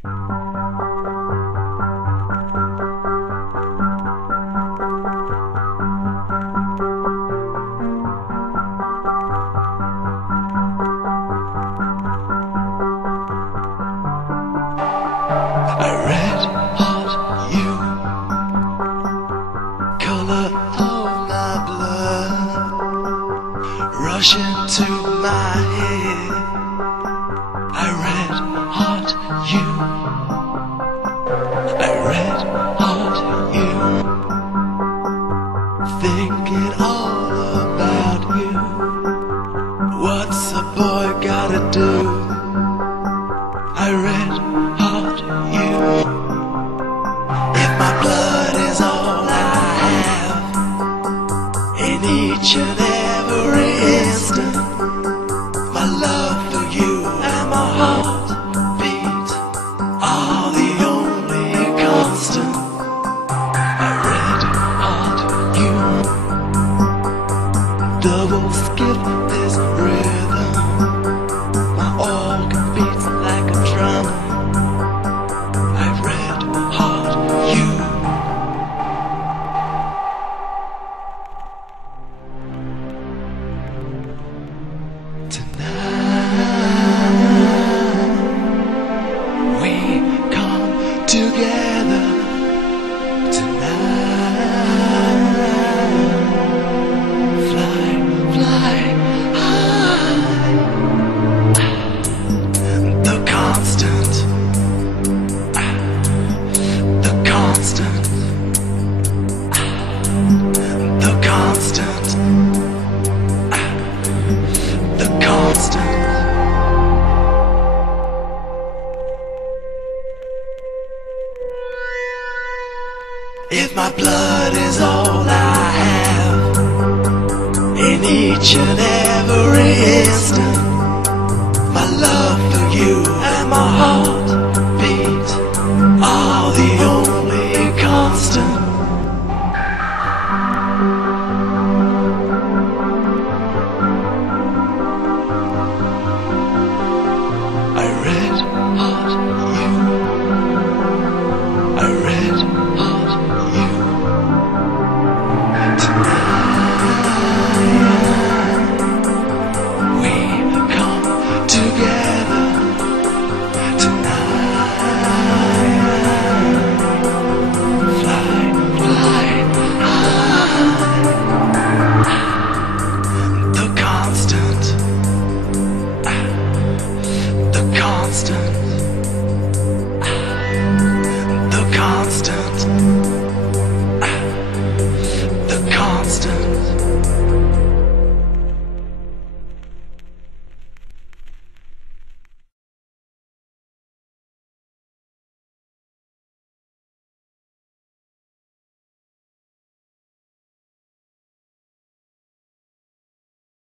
A red hot you, color of my blood, rushing to my head. A red hot you, a red hot you, thinking all about you. What's a boy gotta do? A red hot you. If my blood is all I have, in each and every instant, my love for you and my heartbeat are the only constant. A red hot you, double skip this rhythm, my organ beats like a drum. A red hot you. Tonight we come together. Tonight, fly, fly high. The constant, the constant, the constant, the constant. If my blood is all I have, in each and every instant, my love for you and my heartbeat are the only constant. A red hot you, a red hot you. Tonight we come together. Tonight, fly, fly high. The constant, the constant.